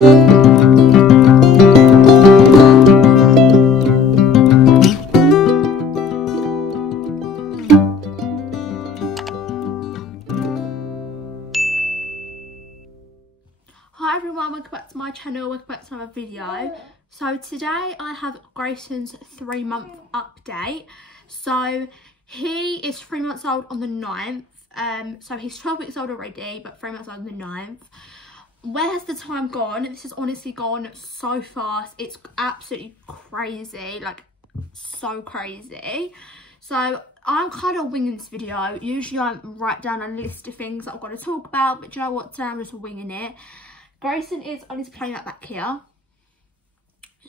Hi everyone, welcome back to my channel, welcome back to another video. So today I have Grayson's 3-month update. So he is 3 months old on the 9th, so he's 12 weeks old already, but 3 months old on the 9th. Where has the time gone? This has honestly gone so fast, it's absolutely crazy, like so crazy. So I'm kind of winging this video. Usually I write down a list of things that I've got to talk about, but do you know what, today I'm just winging it. Grayson is on his playmat back here.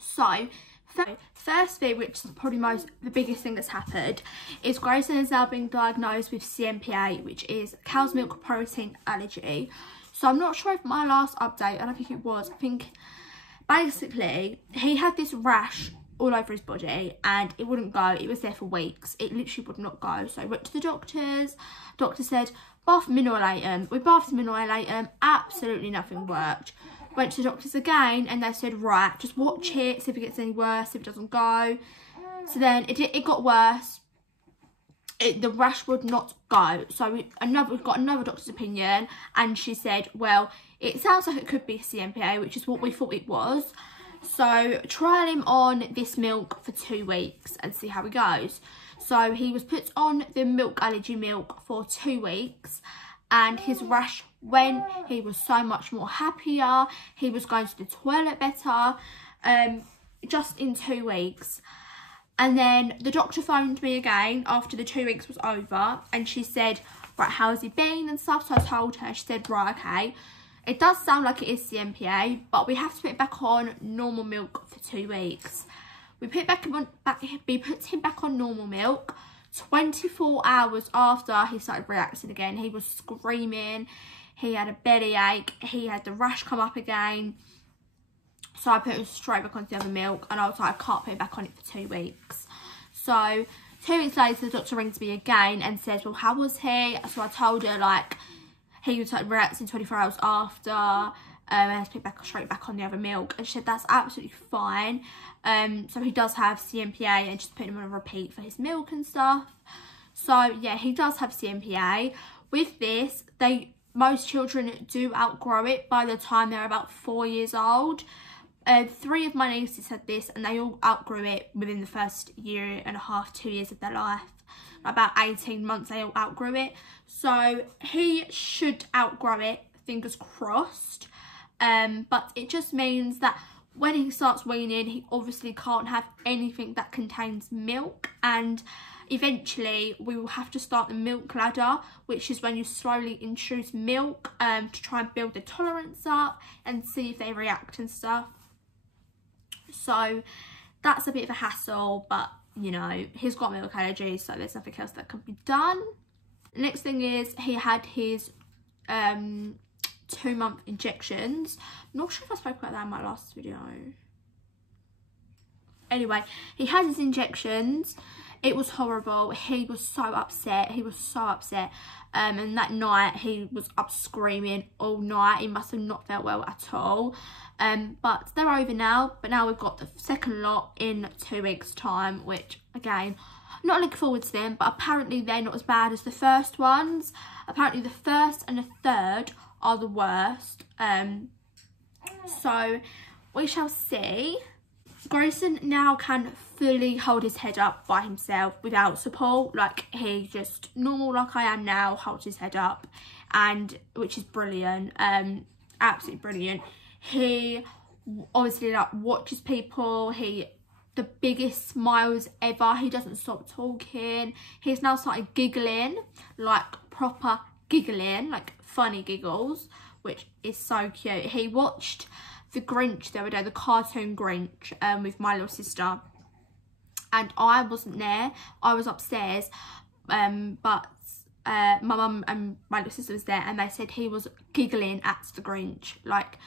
So, first thing, which is probably the biggest thing that's happened, is Grayson is now being diagnosed with CMPA, which is cow's milk protein allergy. So I'm not sure if my last update, I don't think it was, I think basically he had this rash all over his body and it wouldn't go. It was there for weeks. It literally would not go. So I went to the doctors. Doctor said, bath mineral latem. We bathed mineral latem. Absolutely nothing worked. Went to the doctors again and they said, right, just watch it, see if it gets any worse, if it doesn't go. So then it got worse. The rash would not go. So we got another doctor's opinion and she said, well, it sounds like it could be CMPA, which is what we thought it was. So trial him on this milk for 2 weeks and see how he goes. So he was put on the milk allergy milk for 2 weeks and his rash went. He was so much more happier. He was going to the toilet better just in 2 weeks. And then the doctor phoned me again after the 2 weeks was over and she said, right, how's he been and stuff. So I told her, she said, right, okay. It does sound like it is CMPA, but we have to put it back on normal milk for 2 weeks. We put him back on normal milk. 24 hours after he started reacting again, he was screaming. He had a bellyache. He had the rash come up again. So I put him straight back onto the other milk, and I was like, I can't put him back on it for 2 weeks. So 2 weeks later, the doctor rings me again and says, well, how was he? So I told her, like, he was like reacting 24 hours after, and I had to put straight back on the other milk. And she said that's absolutely fine. So he does have CMPA and just put him on a repeat for his milk and stuff. So yeah, he does have CMPA. With this, most children do outgrow it by the time they're about 4 years old. 3 of my nieces had this and they all outgrew it within the first 1.5 to 2 years of their life. About 18 months they all outgrew it. So he should outgrow it, fingers crossed. But it just means that when he starts weaning, he obviously can't have anything that contains milk, and eventually we will have to start the milk ladder, which is when you slowly introduce milk to try and build the tolerance up and see if they react and stuff. So that's a bit of a hassle, but you know, he's got milk allergies, so there's nothing else that can be done. The next thing is he had his 2-month injections. I'm not sure if I spoke about that in my last video. Anyway, he had his injections. It was horrible. He was so upset. He was so upset. And that night he was up screaming all night. He must have not felt well at all. But they're over now. But now we've got the second lot in 2 weeks' time, which again, not looking forward to them, but apparently they're not as bad as the first ones. Apparently the first and the third are the worst. So we shall see. Grayson now can fully hold his head up by himself without support. Like, he just normal like I am now, holds his head up, and which is brilliant. Absolutely brilliant. He obviously like watches people. The biggest smiles ever. He doesn't stop talking. He's now started giggling, like proper giggling, like funny giggles, which is so cute. He watched the Grinch the other day, the cartoon Grinch, with my little sister, and I wasn't there. I was upstairs, but my mum and my little sister was there, and they said he was giggling at the Grinch, like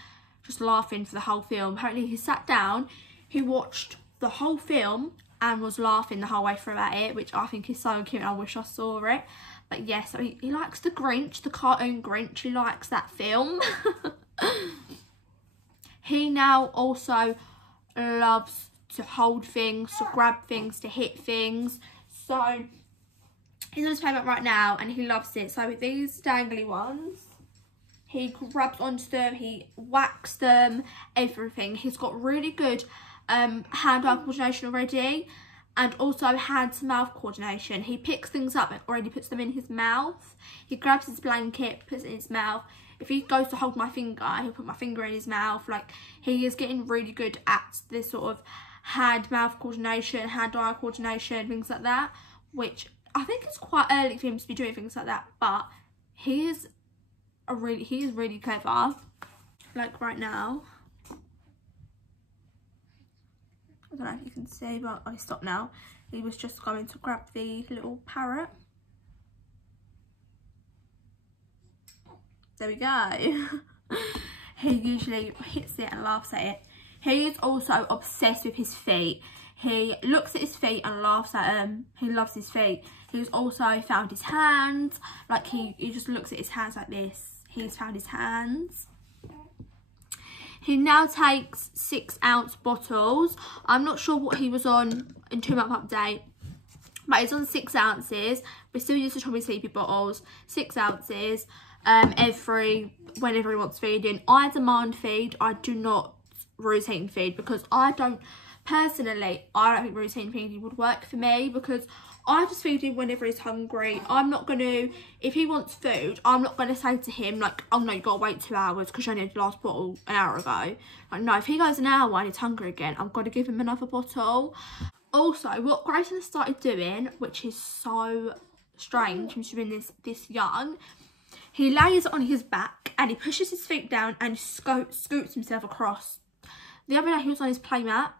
just laughing for the whole film. Apparently he sat down, he watched the whole film and was laughing the whole way through at it, which I think is so cute. I wish I saw it. But yeah, so he likes the Grinch, the cartoon Grinch. He likes that film. He now also loves to hold things, to grab things, to hit things. So he's on his playmat right now and he loves it. So with these dangly ones, he grabs onto them, he whacks them, everything. He's got really good hand-eye coordination already, and also hand-to-mouth coordination. He picks things up and already puts them in his mouth. He grabs his blanket, puts it in his mouth. If he goes to hold my finger, he'll put my finger in his mouth. Like, he is getting really good at this sort of hand-mouth coordination, hand-eye coordination, things like that, which I think it's quite early for him to be doing things like that, but he is really clever. Like right now, I don't know if you can see, but I stopped now. He was just going to grab the little parrot. There we go. He usually hits it and laughs at it. He is also obsessed with his feet. He looks at his feet and laughs at them. He loves his feet. He's also found his hands. Like he just looks at his hands like this. He's found his hands. He now takes 6-ounce bottles. I'm not sure what he was on in 2-month update, but he's on 6 ounces. We're still used to Tommy Sleepy bottles, 6 ounces whenever he wants feeding. I demand feed. I do not routine feed, because I don't think routine feeding would work for me, because I just feed him whenever he's hungry. I'm not going to, if he wants food, I'm not going to say to him, like, oh no, you got to wait 2 hours because you only had the last bottle an hour ago. Like, no, if he goes an hour and he's hungry again, I've got to give him another bottle. Also, what Grayson has started doing, which is so strange, he's been this young, he lays on his back and he pushes his feet down and scoots himself across. The other day he was on his playmat.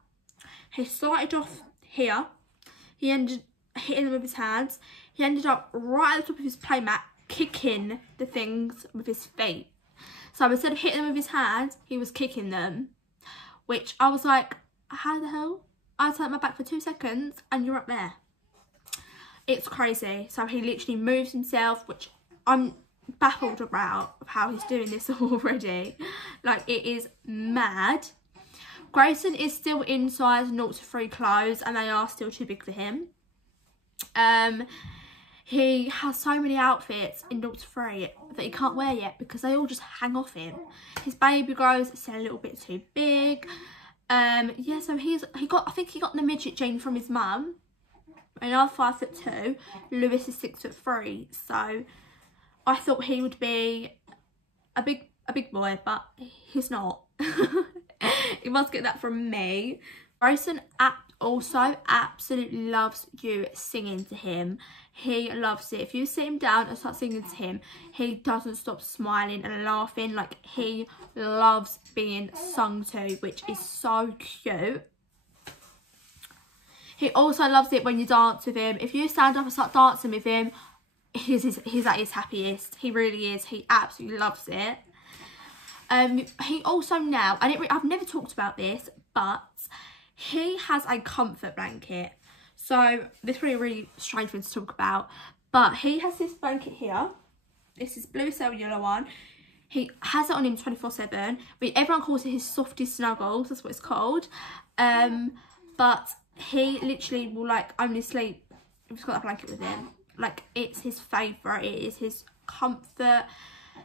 He started off here. He ended hitting them with his hands. He ended up right at the top of his playmat, kicking the things with his feet. So instead of hitting them with his hands, he was kicking them, which I was like, how the hell? I turned my back for 2 seconds and you're up there. It's crazy. So he literally moves himself, which I'm baffled about how he's doing this already. Like, it is mad. Grayson is still in size 0 to 3 clothes and they are still too big for him. He has so many outfits in 0 to 3 that he can't wear yet because they all just hang off him. His baby grows still a little bit too big. Yeah, so I think he got the midget gene from his mum. And I'm 5'2". Lewis is 6'3". So I thought he would be a big boy, but he's not. He must get that from me. Grayson also absolutely loves you singing to him. He loves it. If you sit him down and start singing to him, he doesn't stop smiling and laughing. Like, he loves being sung to, which is so cute. He also loves it when you dance with him. If you stand up and start dancing with him, he's at his happiest. He really is. He absolutely loves it. He also now, and I've never talked about this, but he has a comfort blanket. So this is really strange thing to talk about, but he has this blanket here. This is blue cellular one. He has it on him 24/7. Everyone calls it his softest snuggles. That's what it's called. But he literally will like only sleep if he's got that blanket with him. Like, it's his favourite. It is his comfort.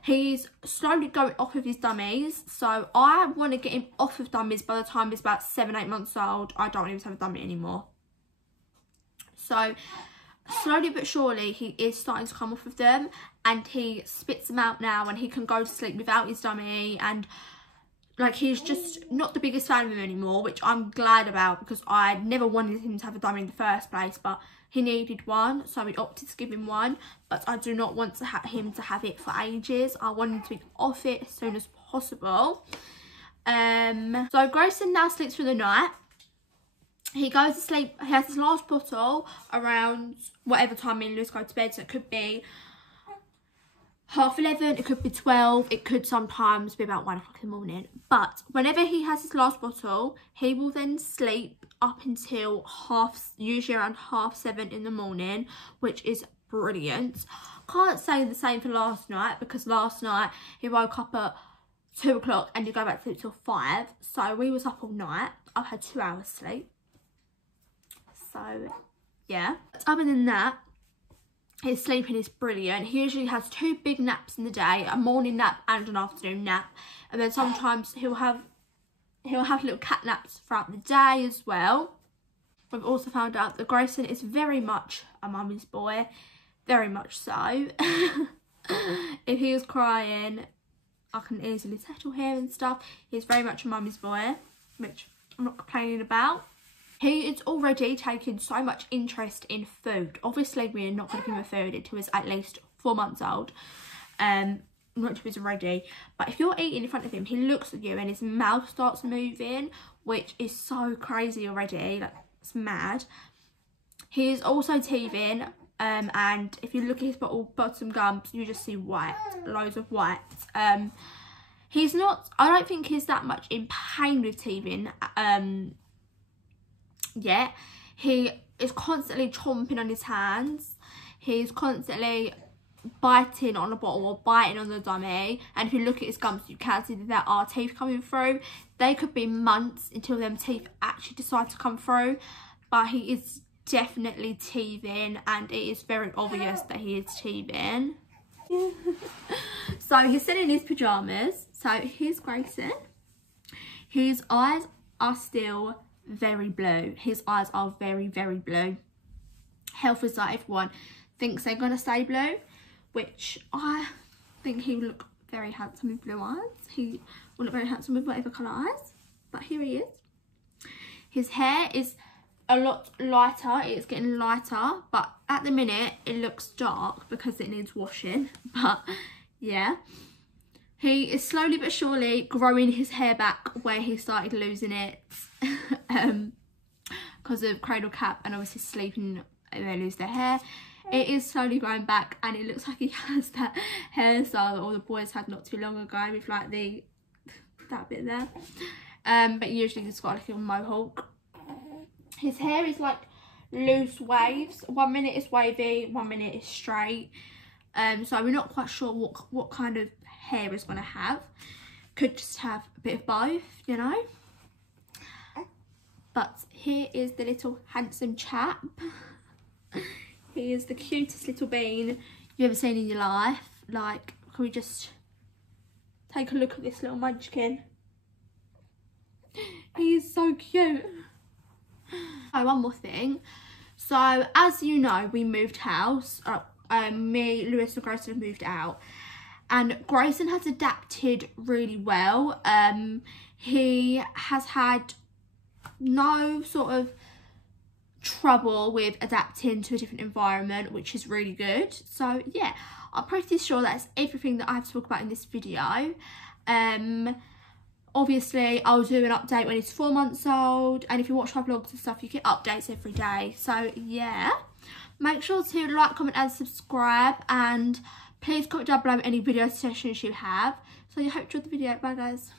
He's slowly going off of his dummies, so I want to get him off of dummies by the time he's about 7-8 months old. I don't even have a dummy anymore. So slowly but surely he is starting to come off of them, and he spits them out now, and he can go to sleep without his dummy, and like, he's just not the biggest fan of him anymore, which I'm glad about, because I never wanted him to have a dummy in the first place, but he needed one, so we opted to give him one. But I do not want him to have it for ages. I want him to be off it as soon as possible. So Grayson now sleeps through the night. He goes to sleep, he has his last bottle around whatever time me and Lewis go to bed, so it could be 11:30, it could be 12, it could sometimes be about 1 o'clock in the morning. But whenever he has his last bottle, he will then sleep up until usually around 7:30 in the morning, which is brilliant. Can't say the same for last night, because last night he woke up at 2 o'clock and you go back to sleep till 5. So we was up all night. I've had 2 hours sleep. So yeah. But other than that, his sleeping is brilliant. He usually has 2 big naps in the day, a morning nap and an afternoon nap. And then sometimes he'll have little cat naps throughout the day as well. We've also found out that Grayson is very much a mummy's boy. Very much so. If he is crying, I can easily settle him and stuff. He's very much a mummy's boy, which I'm not complaining about. He is already taking so much interest in food. Obviously, we're not going to give him food until he's at least 4 months old. Not until he's ready. But if you're eating in front of him, he looks at you and his mouth starts moving, which is so crazy already. Like, it's mad. He is also teething. And if you look at his bottom gums, you just see white, loads of white. He's not, I don't think he's that much in pain with teething yet. He is constantly chomping on his hands. He's constantly biting on the bottle or biting on the dummy. And if you look at his gums, you can see that there are teeth coming through. They could be months until them teeth actually decide to come through. But he is definitely teething, and it is very obvious that he is teething. So he's still in his pyjamas. So here's Grayson. His eyes are still very blue. His eyes are very, very blue. Health is like everyone thinks they're gonna stay blue, which I think he would look very handsome with blue eyes. He will look very handsome with whatever colour eyes. But here he is. His hair is a lot lighter. It's getting lighter, but at the minute it looks dark because it needs washing. But yeah, he is slowly but surely growing his hair back where he started losing it because of cradle cap and obviously sleeping and they lose their hair. It is slowly growing back, and it looks like he has that hairstyle that all the boys had not too long ago with like that bit there. But usually he's got like a little mohawk. His hair is like loose waves. 1 minute it's wavy, 1 minute it's straight. So we're not quite sure what kind of hair he's going to have. Could just have a bit of both, you know. But here is the little handsome chap. He is the cutest little bean you've ever seen in your life. Like, can we just take a look at this little munchkin? He is so cute. Oh, one more thing. So as you know, we moved house. Me, Lewis and Grayson have moved out, and Grayson has adapted really well. He has had no sort of trouble with adapting to a different environment, which is really good. So yeah, I'm pretty sure that's everything that I have to talk about in this video. Obviously, I'll do an update when he's 4 months old, and if you watch my vlogs and stuff, you get updates every day. So yeah, make sure to like, comment and subscribe, and please comment down below any video suggestions you have. So I hope you enjoyed the video. Bye guys.